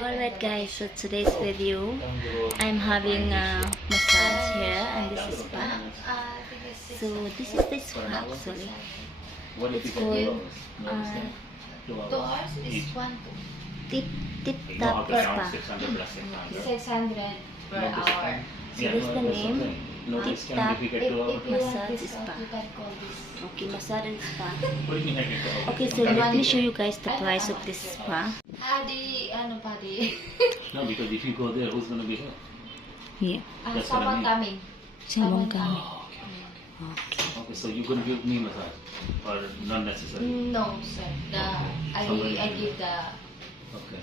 Alright guys, so today's video, I'm having a massage here and this is spa. So this is the spa actually. It's called Tip Top Spa. 600 per hour. So this is the name, Tip Top Massage Spa. You can call this. Okay, massage and spa. Okay, so let me show you guys the price of this spa. No, because if you go there, who's going to be here? Yeah. That's what I Someone mean. coming. Someone coming. Okay, so you're going to give me massage or not necessary? No, sir. I give the Okay.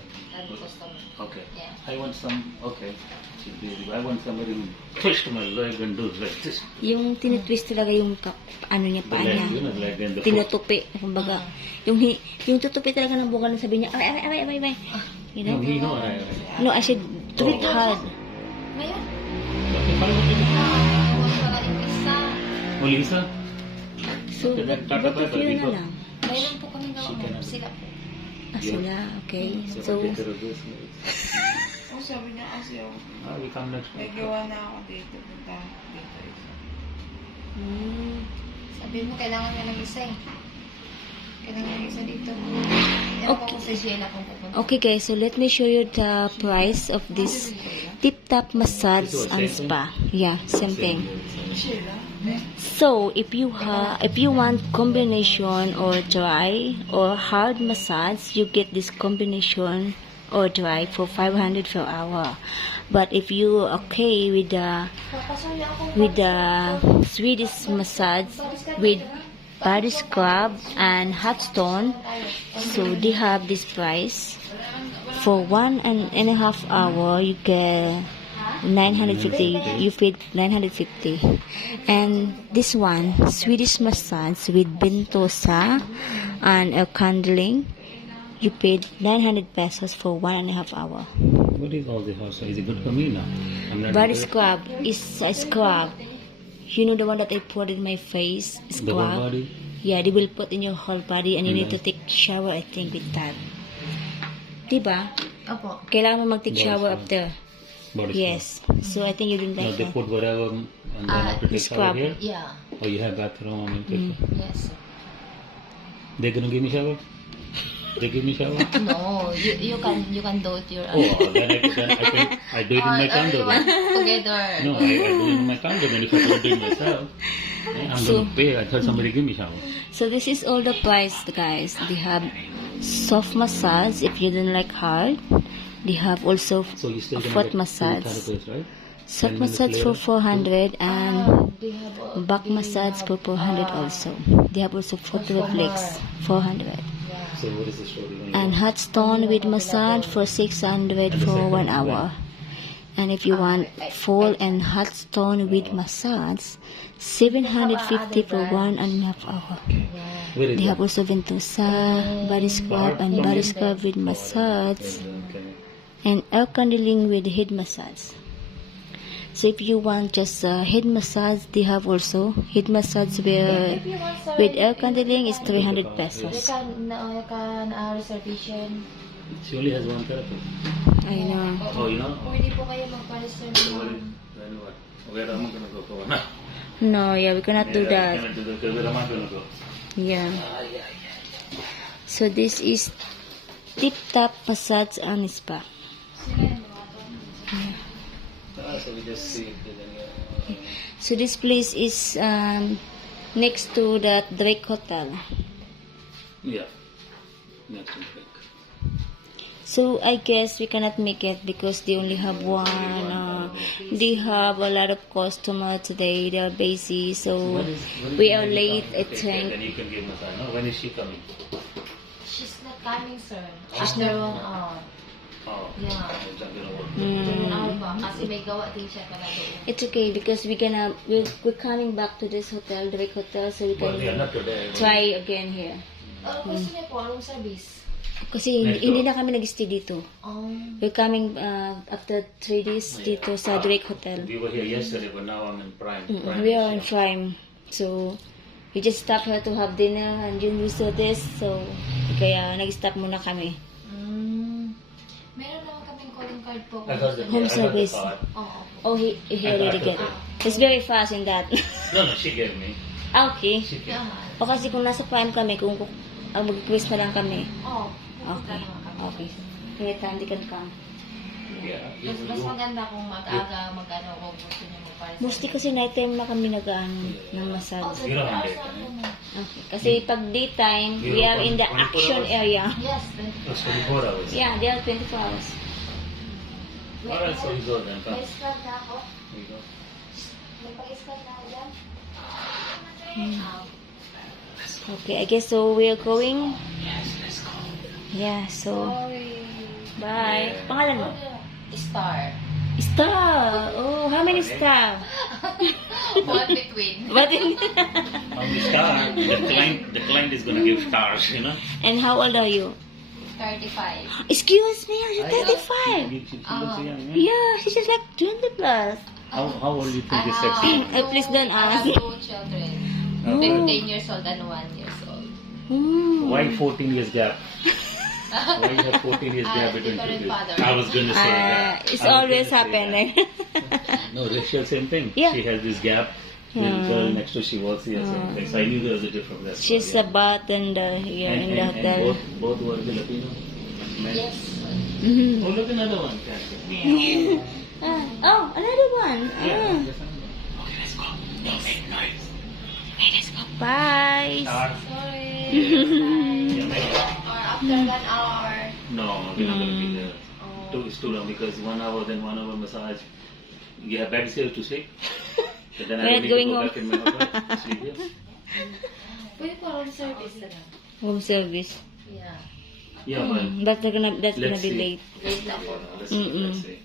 customer. Okay. Yeah. I want some, okay. I want somebody who twist my leg and do like this. Yung tinitwist talaga yung ano niya, The paa leg, niya. you know, the leg and the foot. Tinutupi, kumbaga. Yung tutupi talaga ng bukan sabi niya, abay. You know? No, he know. No, I said, do it hard. Ngayon? Okay, parang Huwag ka na isa. Muli isa? So, Okay, then, both of you na lang. Mayroon po kami na sila po. Ah, sila, okay. So, Sabi niya kasi we come next may week. gawa na ako dito. Punta dito isa. Sabi mo, kailangan niya ng isa eh. Kailangan ng isa dito. Okay. Sa Sheila kung pupunta. okay guys, so let me show you the price of this Tip Top Massage and Spa. Yeah, same thing. So, if you want combination or dry or hard massage, you get this combination or dry for 500 per hour. But if you okay with the Swedish massage with body scrub and hot stone, so they have this price for 1.5 hour. You get 950. You paid 950, and this one Swedish massage with bentosa and air candling, you paid 900 pesos for 1.5 hour. What is all this also? Is it good for me now? I'm not Body good. scrub is a scrub. You know the one that I put in my face? The whole Scrub. body? Yeah, they will put in your whole body and you need to Okay. take shower, I think, with that. Diba? Opo. Kailangan mo mag-take Body shower scrub. after. Body Yes. So I think you didn't scrub. No, like they that. put whatever and then have to take shower scrub. here? Yeah. Or you have bathroom and people. Yes. They're going to give me shower? They give me shower? No, you can do it your Oh, then I do it in my condo then. together. No, I do it in my condo then if I don't do it myself. I'm going to pay. I thought somebody give me shower. So this is all the price, guys. They have soft massage if you don't like hard. They have also So you still a going foot to get massage. therapists, right? Soft 10 minutes massage for later? 400 and They have back massage for 400 also. They have also foot reflex 400. So what is the story? And hot stone with massage for 600 for 1 hour. And if you want full and hot stone with massage, 750 for 1.5 hour. Where is They that? have also ventosa, body scrub and body scrub with massage, Okay. and air candling with head massage. So if you want just head massage, they have also head massage with air candling is 300 You pesos. can reservation. She only has one therapist. I know. Oh, you know? Pwede po kayo magpa-reserve So what ng is, then what? Where am I going to go? No. No, yeah, we cannot do that. Where am I going to go? Yeah. So this is Tip Top Massage and Spa. So we just see if there's any... So this place is next to the Drake Hotel. Yeah. Next week. So I guess we cannot make it because they only have one. They have a lot of customers today. They are busy, so we are late. I Then think. you can give massage. No? When is she coming? She's not coming, sir. After 1 hour. Oh. Yeah. It's not going to work. 1 hour pa. Kasi may gawa din siya pala doon. It's okay because we're coming back to this hotel, Drake Hotel, so we Well, yeah, can not today. try again here. Gusto niya po, room service. Kasi hindi na kami nag-stay dito. We're coming after 3 days dito sa Drake Hotel. We were here yesterday, but now I'm in Prime. We are in Prime. So, we just stopped here to have dinner and yun we saw this. So, kaya nag-stop muna kami. Meron required po. I got the Home I got the service. card. Oo. Oh, he I already got get the it. It's very fast in that. No, she gave me. Okay. She gave me. Yeah. O kasi kung nasa Prime kami, kung mag-request na lang kami. Oo. Okay. Okay. Anytime they can come. Yeah. Mas maganda kung mag-aga, mag-ano, kung gusto niyo magpares. Mostly kasi night time na kami nag-ano ng massage. You don't have daytime. Okay. Kasi pag daytime, we are in the 24 action hours? area. Yes. It's 24 hours. Yeah, they are 24 hours. Alright, so you go then. Come. May scrub na ako. Here you go. May pag-scrub na ako dyan. Okay, I guess so we're going. Yes, let's go. Yeah, so Sorry. bye. Yeah. Pangalan mo? Star. Star. Oh, how many star? One between. But On the star, the client is gonna give stars, you know. and how old are you? 35. Excuse me, are you 35? She looks young, yeah? Yeah, she's just like 20 plus. How old do you think I is have sexy? Please don't I have ask. 2 children. Oh. 15 years old and 1 years old. Hmm. Why 14 years gap? Why you have 14 years gap between different two? father. I was gonna say that. It's I was always gonna say happening. that. No, Rachel, same thing. Yeah. She has this gap. The Yeah. girl next to she works here, same thing. So I knew there was a difference. That's She's why, a bartender here in the hotel. and both were Filipino. Men. Yes. Mhm. Oh, look another one. Oh, another one. Yeah. Ah. Okay, let's go. Don't make noise. Okay, let's go. Bye. Star. Sorry. Yeah, maybe. Or after 1 hour. No, we're not gonna be there. It's too long because 1 hour, then 1 hour massage. You have bed here to sleep. So then We're I not need going to go home. back in my hotel. Sleep here. Pwede po room service na lang. Home service. Yeah. Yeah, but But that's gonna let's be see. late. Wait na po. Let's see. Mm-mm. Let's see.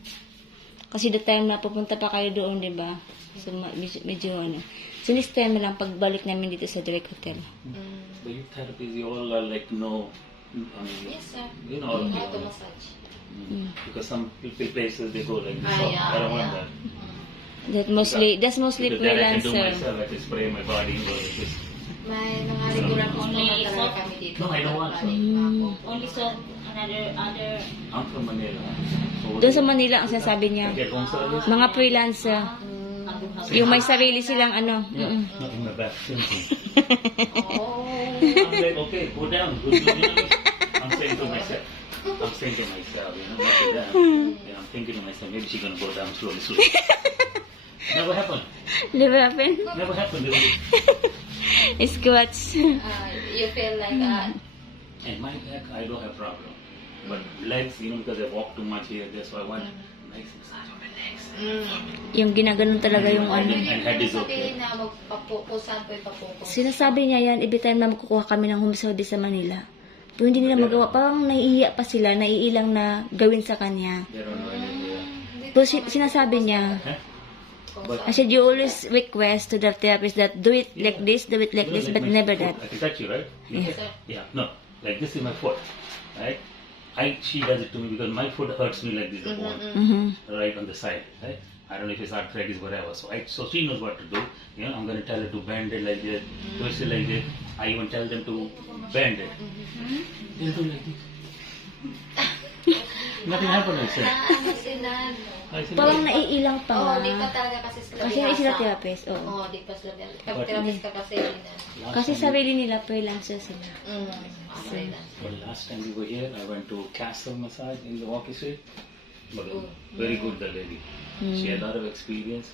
Kasi the time na pupunta pa kayo doon, di ba? So, medyo ano. So, next time na lang pagbalik namin dito sa direct hotel. But you therapies, you all are like no. I mean, Yes, sir. you know, all of you. Auto massage. Because some people places they go like this. Ah, So yeah, I don't want yeah. that. That's mostly Because then I can do freelancer. myself. I can spray my body and go like this. May mga regular customer talaga kami dito. No, I don't want to. Only so other I'm from Manila. So doon sa Manila ang sinasabi niya, I get home service. mga freelancer. Yung may sarili silang ano. Yeah, mm-mm. not in my back. Same thing. Oh. I'm like, okay, go down. Go, you know, I'm saying to myself. I'm saying to myself, you know, not to them. Yeah, I'm thinking to myself, maybe she's gonna go down slowly, slowly. Never happened. Never happen. Never happened. Really. Squats. You feel like And my back, I don't have problem. But legs, you know, because I walk too much here, that's why I want nice massage on my legs. Yung ginaganon talaga yung ano. And head is okay. sabihin na magpapukusan po ipapukus. Sinasabi niya yan every time na magkukuha kami ng home service sa Manila. Pero hindi nila magawa. Parang naiiyak pa sila, naiilang na gawin sa kanya. They don't know any idea. Pero sinasabi niya, Huh? I said, you always request to the therapist that do it like this, do it like this, Like but my never foot. that. I can touch you, right? Yeah. Yeah, no. Like this is my foot, right? She does it to me because my foot hurts me like this, the bone, Mm-hmm. right on the side, right? I don't know if it's arthritis, whatever. So she knows what to do. You know, I'm going to tell her to bend it like this, twist it like this. I even tell them to bend it. They'll do like this. Nothing happened, I said. Sinan. I said, Parang "Hey." naiilang pa Oo, nga. di pa talaga kasi sila Kasi hindi sila therapist, oo. Oo, di pa sila therapist. Therapist ka kasi yun na. Last Kasi time sarili nila, freelancer sila. Okay na. Well, last time we were here, I went to Castle Massage in the Walkie Street. But very good, the lady. She had a lot of experience.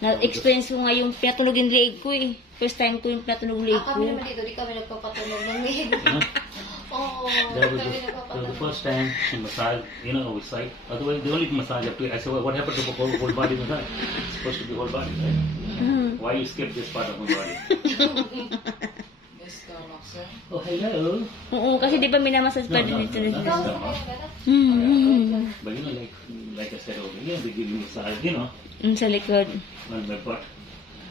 Na-experience ko nga yung pinatunog yung liig ko eh. First time ko yung pinatunog yung liig ko. Kami naman dito, di kami nagpapatunog ng leg. Oo, That was, kami that was the nagpapatunog. first time in massage, you know, we side. Otherwise, the only massage I play. I said, well, what happened to the whole body massage? It's supposed to be whole body, right? Why you skip this part of my body? Yes, stomach, sir. Oh, hello. Oo, kasi di ba minamassage pa din ito. not this time, huh? But you know, like I said earlier, you know, they give me massage, you know, Sa likod. on my butt.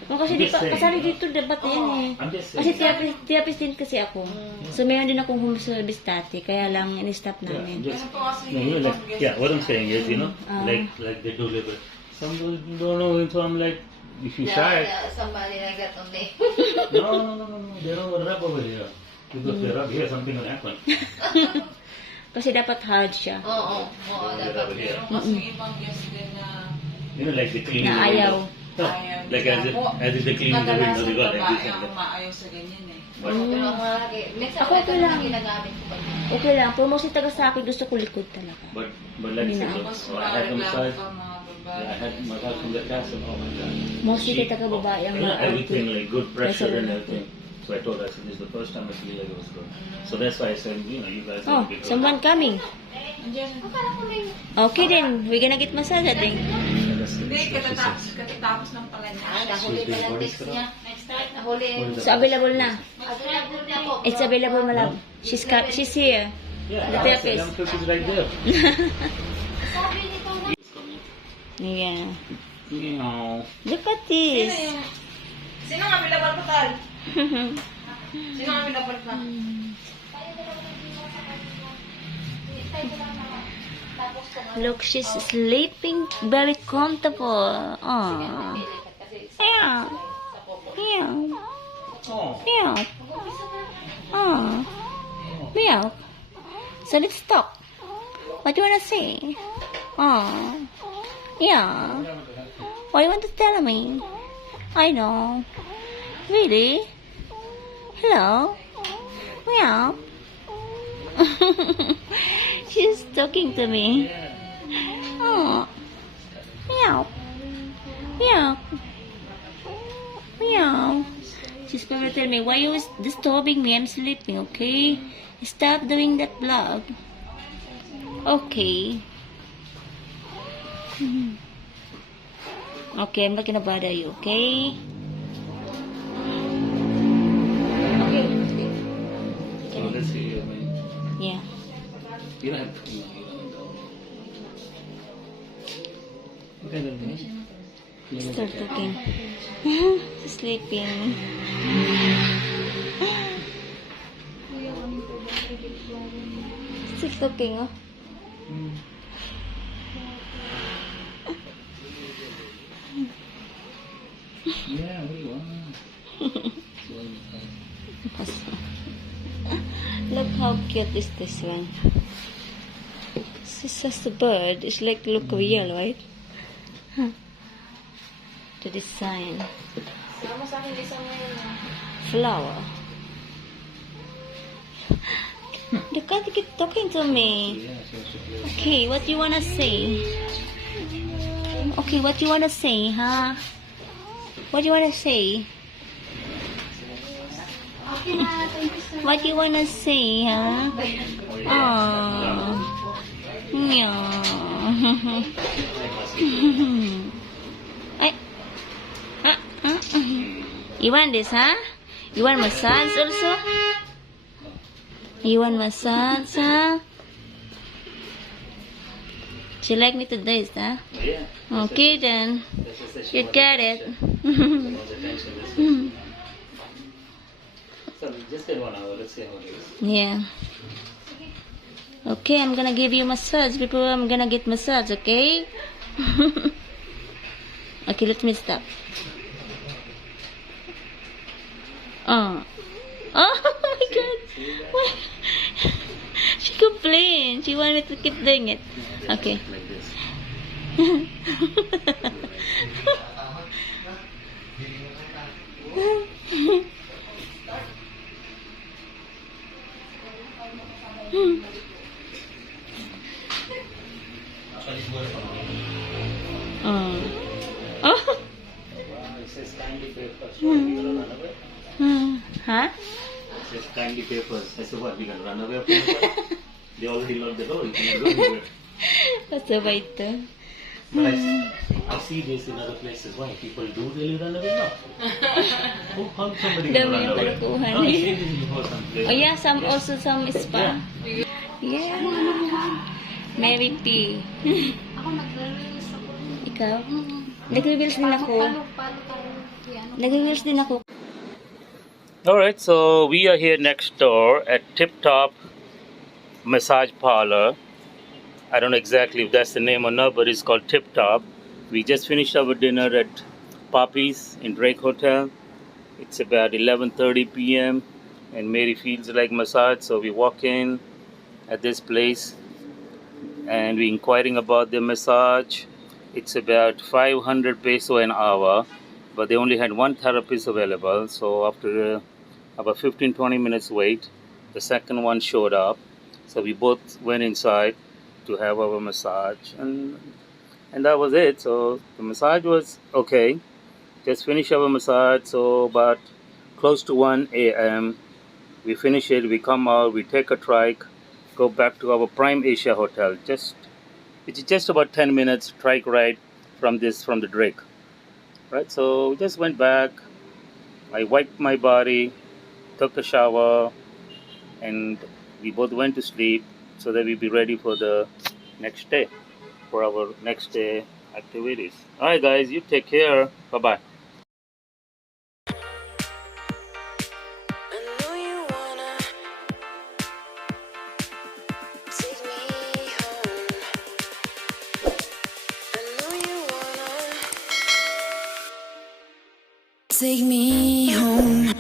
Oo, kasi di Just pa, saying, kasali no? dito dapat yan eh. I'm just Kasi saying. therapist din kasi ako. So meron din akong home service dati, kaya lang in-stop Yeah, namin. just, Ano po kasi no, you know, like, yeah, what I'm saying is, you know, Mm. like they do live it. Some people don't know, so I'm like, if you try it, Somebody like that only. no, they don't rub over here. Because if they rub here, something will happen. Kasi dapat hard siya. Oo, dapat. Mas may ibang guest din na You know, like the cleaning Na the ayaw. window. No, ayaw like nila. as if the cleaning the window, they got like babae this. ang maayaw sa ganyan eh. But, Pero ang mga minsan Ako, okay lang. ginagamit ko pa yun. Okay lang. Pero mostly taga sa akin, gusto ko likod talaga. but like I said, Hindi look, Tapos so I had the reklamo massage. pa mga babae. Yeah, I had massage from the castle. Oh my god. Mostly kay taga babae ang You know, mga everything like good pressure and Pressure. everything. So I told her, I said, this is the first time I feel like it was good. So that's why I said, you know, you guys Oh, have to get good. someone coming. Andiyan. Akala ko may... Okay then, we're gonna get massage, I think. Yeah, that's Hindi, what she said. katatapos ng pala niya. Nahuli pa lang text niya. Nahuli. So available na. Available na po. It's available, my love. She's here. Yeah, The I said, therapist. I'm is right there. Sabi nito na. Yeah. Meow. Look at this. Sino nga binabal pa tal? Sino nga binabal pa? Look, she's sleeping very comfortable. Aww. Yeah. Yeah. Oh. Yeah. Aww. Yeah. So let's talk. What do you wanna say? Aww. Yeah. What do you want to tell me? I know. Really? Hello? Meow. She's talking to me. Oh. Meow. Meow. Meow. She's probably telling me, why you is disturbing me? I'm sleeping, okay? Stop doing that vlog. Okay. Okay, I'm not gonna bother you, okay? Okay. So let's see. I mean, Yeah. you don't have to. You don't know. Okay, Start talking. She's sleeping. Still talking, oh. Yeah, what do you want? Look how cute is this one. This is just a bird. It's like look real, right? Huh. The design. Sama sa akin isang ngayon. Flower. You can't keep talking to me. Yeah, she wants to play. Okay, what do you wanna say? Okay, what do you wanna say, huh? What do you wanna say? Okay na, thank you so What do you wanna say, huh? Aww. Yeah. Ay. You want this, huh? You want massage also? You want massage, huh? She like me to do this, huh? Yeah. Okay then. That's just that she You wants got attention. it. She wants attention, that's it. So just get 1 hour. Let's see how it is. Yeah. Okay, I'm gonna give you massage before I'm gonna get massage, okay? Okay, let me stop. Oh. Oh my god. What? She complained. She wanted me to keep doing it. Okay. Like this. Oh. Oh. Wow, it says kindly papers. What, we gonna run away? Huh? It says kindly papers. I said, what, we gonna run away from it? They already locked the door. You cannot go anywhere. Pasabay ito. But I see this in other places. Why? People do really run away? No. How somebody Dami gonna yung run away? kalokohan. No, I see this before some place. Oh yeah, some also some spa. Yeah. Mary P. Ako nag-release ako. Ikaw? Nag-reels din ako. Nag-reels din ako. Alright, so we are here next door at Tip Top Massage Parlor. I don't know exactly if that's the name or not, but it's called Tip Top. We just finished our dinner at Poppy's in Drake Hotel. It's about 11:30 p.m. and Mary feels like massage, so we walk in at this place, and we inquiring about the massage. It's about 500 peso an hour, but they only had one therapist available. So after about 15-20 minutes wait, the second one showed up. So we both went inside to have our massage, and that was it. So the massage was okay. Just finished our massage. So about close to 1 a.m. we finish it. We come out. We take a trike, go back to our Prime Asia hotel. Which is just about 10 minutes trike ride from the Drake. Right. So we just went back. I wiped my body, took a shower, and we both went to sleep so that we'd be ready for the next day, for our next day activities. All right, guys, you take care. Bye bye. Take me home.